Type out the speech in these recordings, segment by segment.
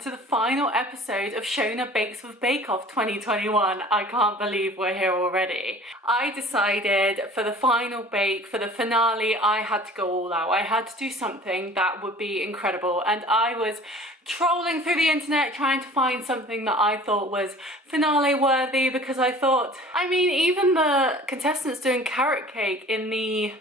to the final episode of Shona Bakes with Bake Off 2021. I can't believe we're here already. I decided for the final bake, for the finale, I had to go all out. I had to do something that would be incredible, and I was trolling through the internet trying to find something that I thought was finale worthy, because I thought, I mean, even the contestants doing carrot cake in the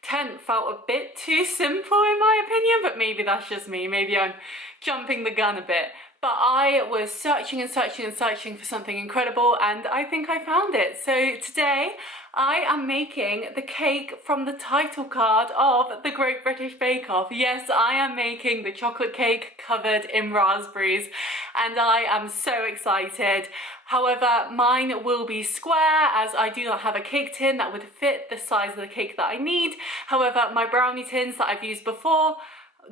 tent felt a bit too simple in my opinion, but maybe that's just me. Maybe I'm jumping the gun a bit. But I was searching and searching and searching for something incredible, and I think I found it. So today I am making the cake from the title card of the Great British Bake Off. Yes, I am making the chocolate cake covered in raspberries, and I am so excited. However, mine will be square as I do not have a cake tin that would fit the size of the cake that I need. However, my brownie tins that I've used before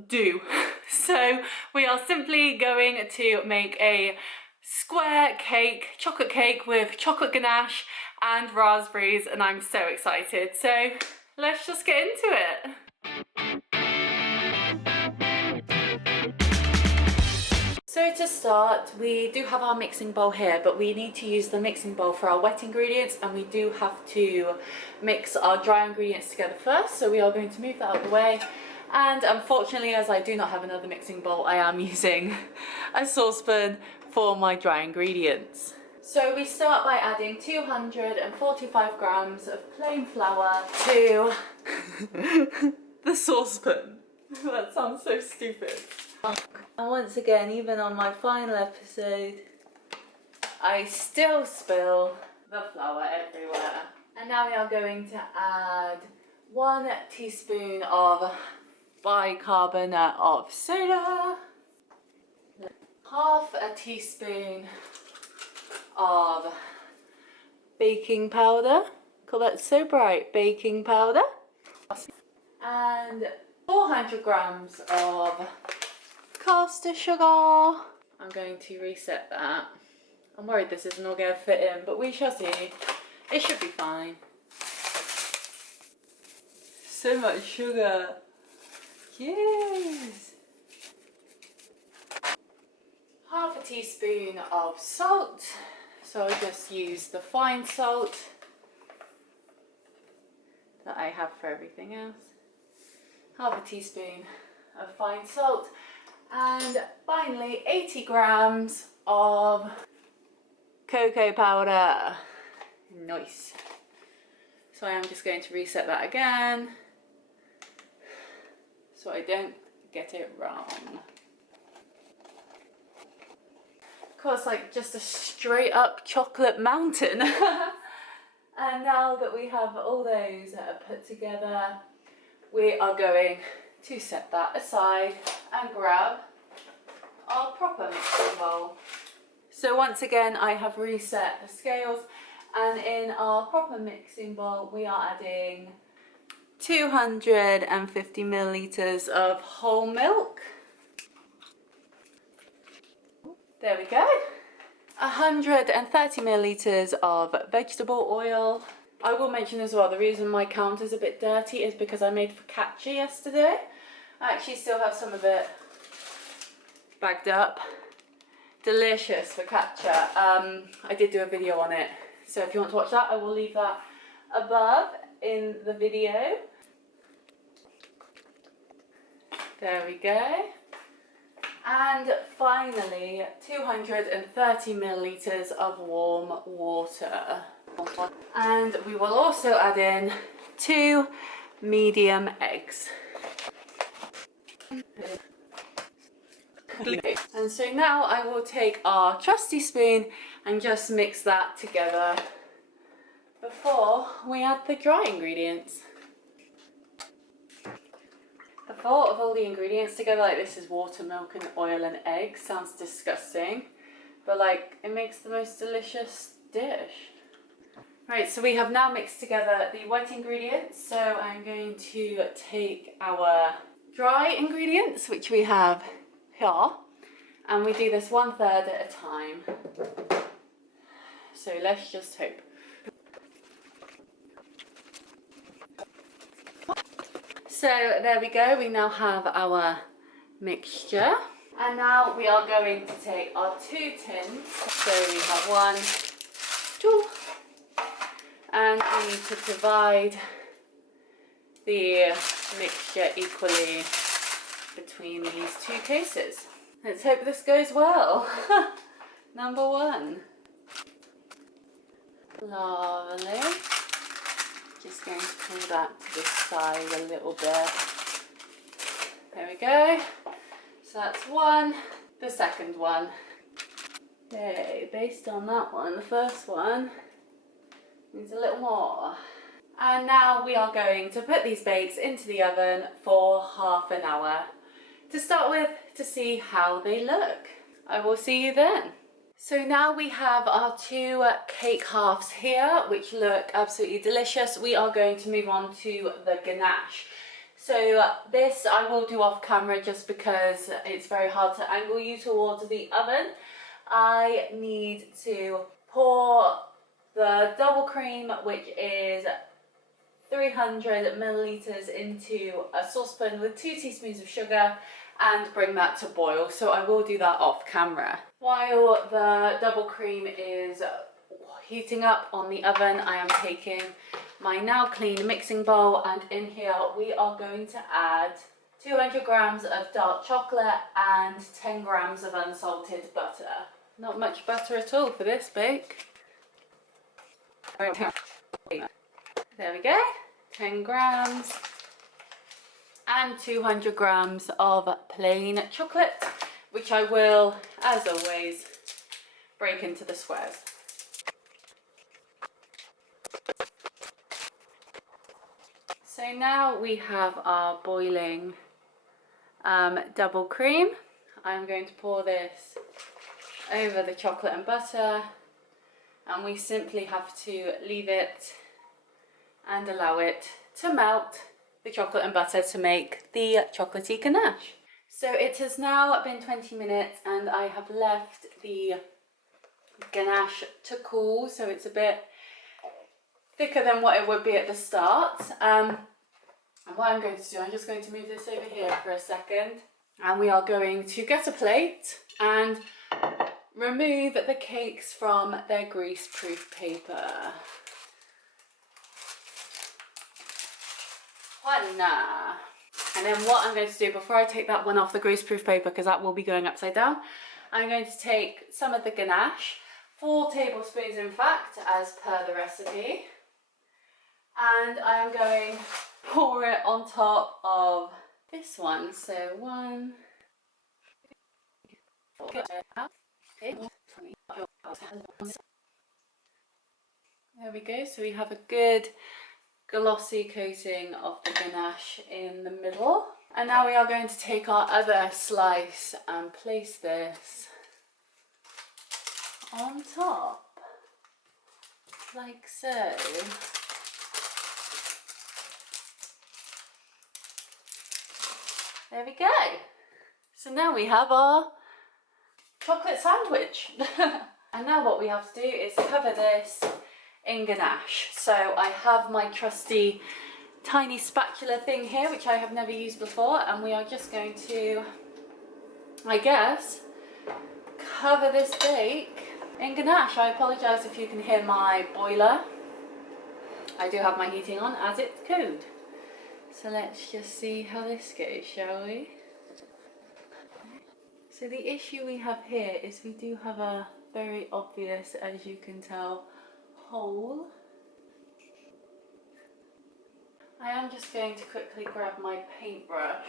do. So we are simply going to make a square cake, chocolate cake with chocolate ganache and raspberries, and I'm so excited. So let's just get into it. So to start, we do have our mixing bowl here, but we need to use the mixing bowl for our wet ingredients, and we do have to mix our dry ingredients together first. So we are going to move that out of the way. And unfortunately, as I do not have another mixing bowl, I am using a saucepan for my dry ingredients. So we start by adding 245 grams of plain flour to the saucepan. That sounds so stupid. And once again, even on my final episode, I still spill the flour everywhere. And now we are going to add 1 teaspoon of bicarbonate of soda, half a teaspoon of baking powder. God, that's so bright. Baking powder. And 400 grams of caster sugar. I'm going to reset that. I'm worried this isn't all going to fit in, but we shall see. It should be fine. So much sugar. Yes. Half a teaspoon of salt. So I just use the fine salt that I have for everything else. Half a teaspoon of fine salt. And finally 80 grams of cocoa powder. Nice. So I am just going to reset that again so I don't get it wrong. Of course, like just a straight up chocolate mountain. And now that we have all those put together, we are going to set that aside and grab our proper mixing bowl. So once again, I have reset the scales, and in our proper mixing bowl we are adding 250 milliliters of whole milk. There we go. 130 milliliters of vegetable oil. I will mention as well, the reason my counter's a bit dirty is because I made focaccia yesterday. I actually still have some of it bagged up. Delicious focaccia. I did do a video on it, so if you want to watch that, I will leave that above in the video. There we go. And finally, 230 milliliters of warm water. And we will also add in 2 medium eggs. And so now I will take our trusty spoon and just mix that together before we add the dry ingredients. The thought of all the ingredients together like this is water, milk and oil and eggs sounds disgusting, but like it makes the most delicious dish. Right, so we have now mixed together the wet ingredients, so I'm going to take our dry ingredients, which we have here, and we do this 1/3 at a time. So let's just hope. So there we go, we now have our mixture. And now we are going to take our 2 tins. So we have 1, 2, and we need to divide the mixture equally between these 2 cases. Let's hope this goes well. Number 1. Lovely. Just going to pull that to the side a little bit. There we go. So that's 1. The second one. Okay, based on that one, the first one needs a little more. And now we are going to put these bakes into the oven for half an hour to start with, to see how they look. I will see you then. So now we have our 2 cake halves here, which look absolutely delicious. We are going to move on to the ganache. So this I will do off camera just because it's very hard to angle you towards the oven. I need to pour the double cream, which is 300 milliliters, into a saucepan with 2 teaspoons of sugar and bring that to boil. So I will do that off camera. While the double cream is heating up on the oven, I am taking my now clean mixing bowl, and in here we are going to add 200 grams of dark chocolate and 10 grams of unsalted butter. Not much butter at all for this bake. There we go, 10 grams. And 200 grams of plain chocolate, which I will, as always, break into the squares. So now we have our boiling double cream. I'm going to pour this over the chocolate and butter, and we simply have to leave it and allow it to melt, the chocolate and butter, to make the chocolatey ganache. So it has now been 20 minutes and I have left the ganache to cool, so it's a bit thicker than what it would be at the start. And what I'm going to do, I'm just going to move this over here for a second, and we are going to get a plate and remove the cakes from their grease-proof paper. Voila. And then what I'm going to do, before I take that one off the greaseproof paper, because that will be going upside down, I'm going to take some of the ganache, 4 tablespoons in fact, as per the recipe, and I am going to pour it on top of this one. So 1, 4, 5, 6, 7. There we go. So we have a good glossy coating of the ganache in the middle. And now we are going to take our other slice and place this on top, like so. There we go. So now we have our chocolate sandwich. And now what we have to do is cover this in ganache. So I have my trusty tiny spatula thing here, which I have never used before, and we are just going to, I guess, cover this bake in ganache. I apologise if you can hear my boiler. I do have my heating on, as it's code. So let's just see how this goes, shall we? So the issue we have here is we do have a very obvious, as you can tell, hole. I am just going to quickly grab my paintbrush,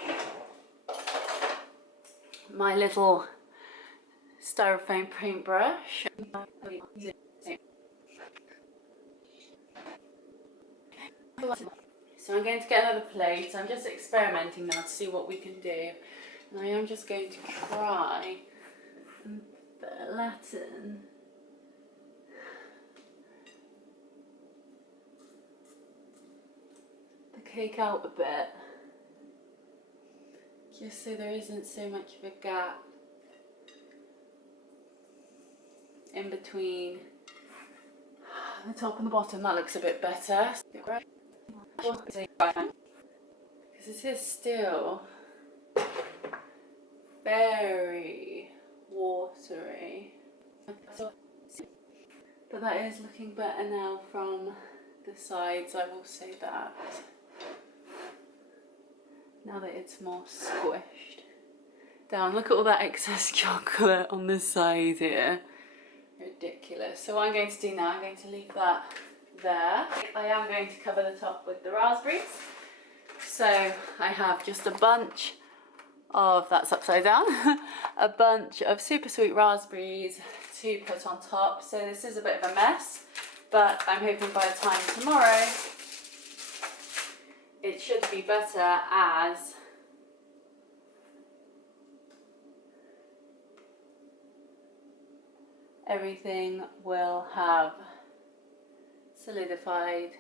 my little styrofoam paintbrush. So I'm going to get another plate. I'm just experimenting now to see what we can do. And I am just going to try and flatten the cake out a bit, just so there isn't so much of a gap in between the top and the bottom. That looks a bit better. Because it is still very watery. But that is looking better now from the sides, I will say that. Now that it's more squished down. Look at all that excess chocolate on the side here. Ridiculous. So what I'm going to do now, I'm going to leave that there. I am going to cover the top with the raspberries. So I have just a bunch of, that's upside down, a bunch of super sweet raspberries to put on top. So this is a bit of a mess, but I'm hoping by the time tomorrow it should be better, as everything will have solidified.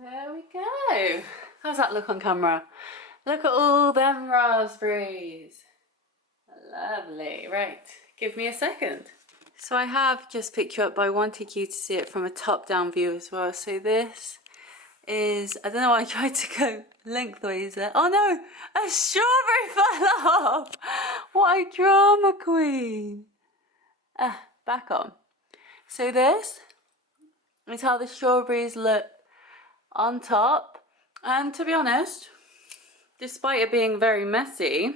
There we go. How's that look on camera? Look at all them raspberries. Lovely. Right, give me a second. So I have just picked you up, but I wanted you to see it from a top-down view as well. So this is, I don't know why I tried to go lengthways there. Oh no, a strawberry fell off. What a drama queen. Back on. So this is how the strawberries look on top. And to be honest, despite it being very messy,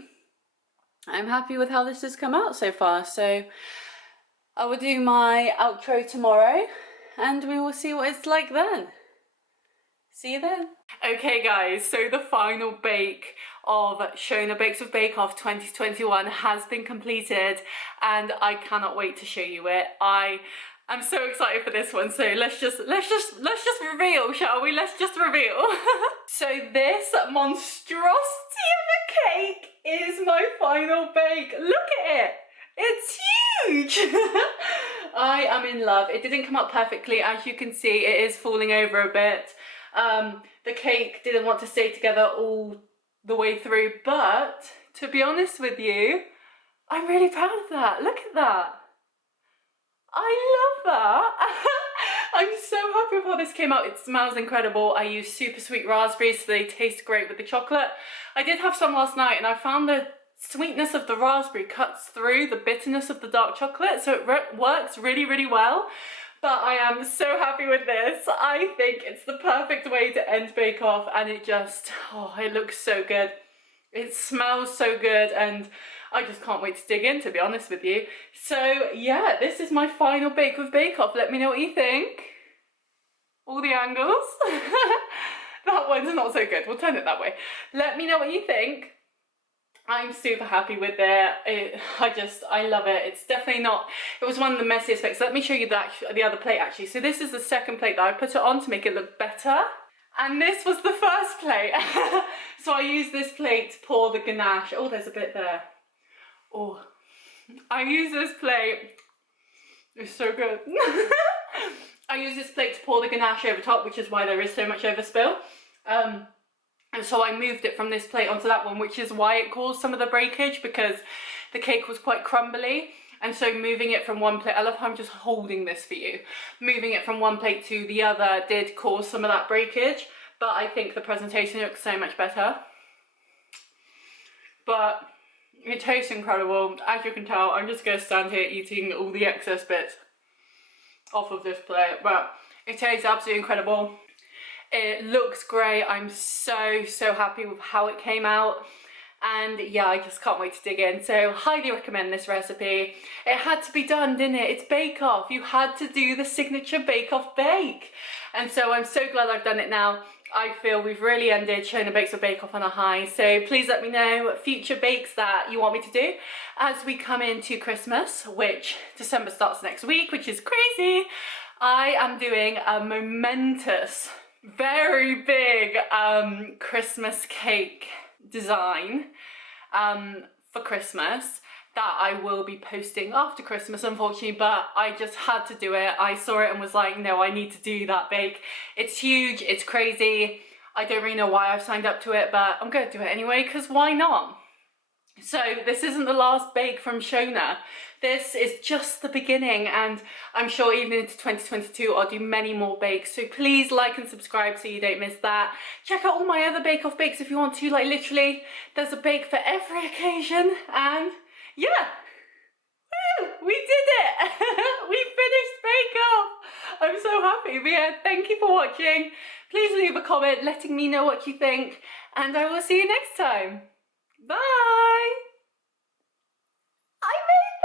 I'm happy with how this has come out so far. So I will do my outro tomorrow and we will see what it's like then. See you then. Okay guys, so the final bake of Shona Bakes with Bake Off 2021 has been completed and I cannot wait to show you it. I'm so excited for this one, so let's just reveal, shall we? Let's just reveal. So this monstrosity of a cake is my final bake. Look at it. It's huge. I am in love. It didn't come out perfectly. As you can see, it is falling over a bit. The cake didn't want to stay together all the way through, but to be honest with you, I'm really proud of that. Look at that. I love that. I'm so happy with how this came out. It smells incredible. I used super sweet raspberries, so they taste great with the chocolate. I did have some last night and I found the sweetness of the raspberry cuts through the bitterness of the dark chocolate, so it works really, really well. But I am so happy with this. I think it's the perfect way to end Bake Off, and it just, oh, it looks so good. It smells so good, and I just can't wait to dig in, to be honest with you. So yeah, this is my final bake with Bake Off. Let me know what you think. All the angles. That one's not so good. We'll turn it that way. Let me know what you think. I'm super happy with it. I love it. It's definitely not, it was one of the messiest bakes. Let me show you the other plate actually. So this is the second plate that I put it on to make it look better. And this was the first plate. So I used this plate to pour the ganache. Oh, there's a bit there. Oh, I use this plate. It's so good. I use this plate to pour the ganache over top, which is why there is so much overspill. And so I moved it from this plate onto that one, which is why it caused some of the breakage, because the cake was quite crumbly. And so moving it from one plate, I love how I'm just holding this for you. Moving it from one plate to the other did cause some of that breakage, but I think the presentation looks so much better. But it tastes incredible. As you can tell, I'm just gonna stand here eating all the excess bits off of this plate, but it tastes absolutely incredible. It looks great. I'm so happy with how it came out. And yeah, I just can't wait to dig in. So highly recommend this recipe. It had to be done, didn't it? It's Bake Off. You had to do the signature Bake Off bake. And so I'm so glad I've done it now. I feel we've really ended Shona Bakes with Bake Off on a high. So please let me know future bakes that you want me to do as we come into Christmas, which December starts next week, which is crazy. I am doing a momentous, very big Christmas cake design for Christmas that I will be posting after Christmas, unfortunately, but I just had to do it. I saw it and was like, no, I need to do that bake. It's huge, it's crazy. I don't really know why I've signed up to it, but I'm gonna do it anyway, because why not? So this isn't the last bake from Shona. This is just the beginning, and I'm sure even into 2022 I'll do many more bakes. So please like and subscribe so you don't miss that. Check out all my other Bake Off bakes if you want to. Like literally, there's a bake for every occasion. And yeah, woo, we did it! We finished Bake Off. I'm so happy. But yeah, thank you for watching. Please leave a comment letting me know what you think, and I will see you next time. Bye! I made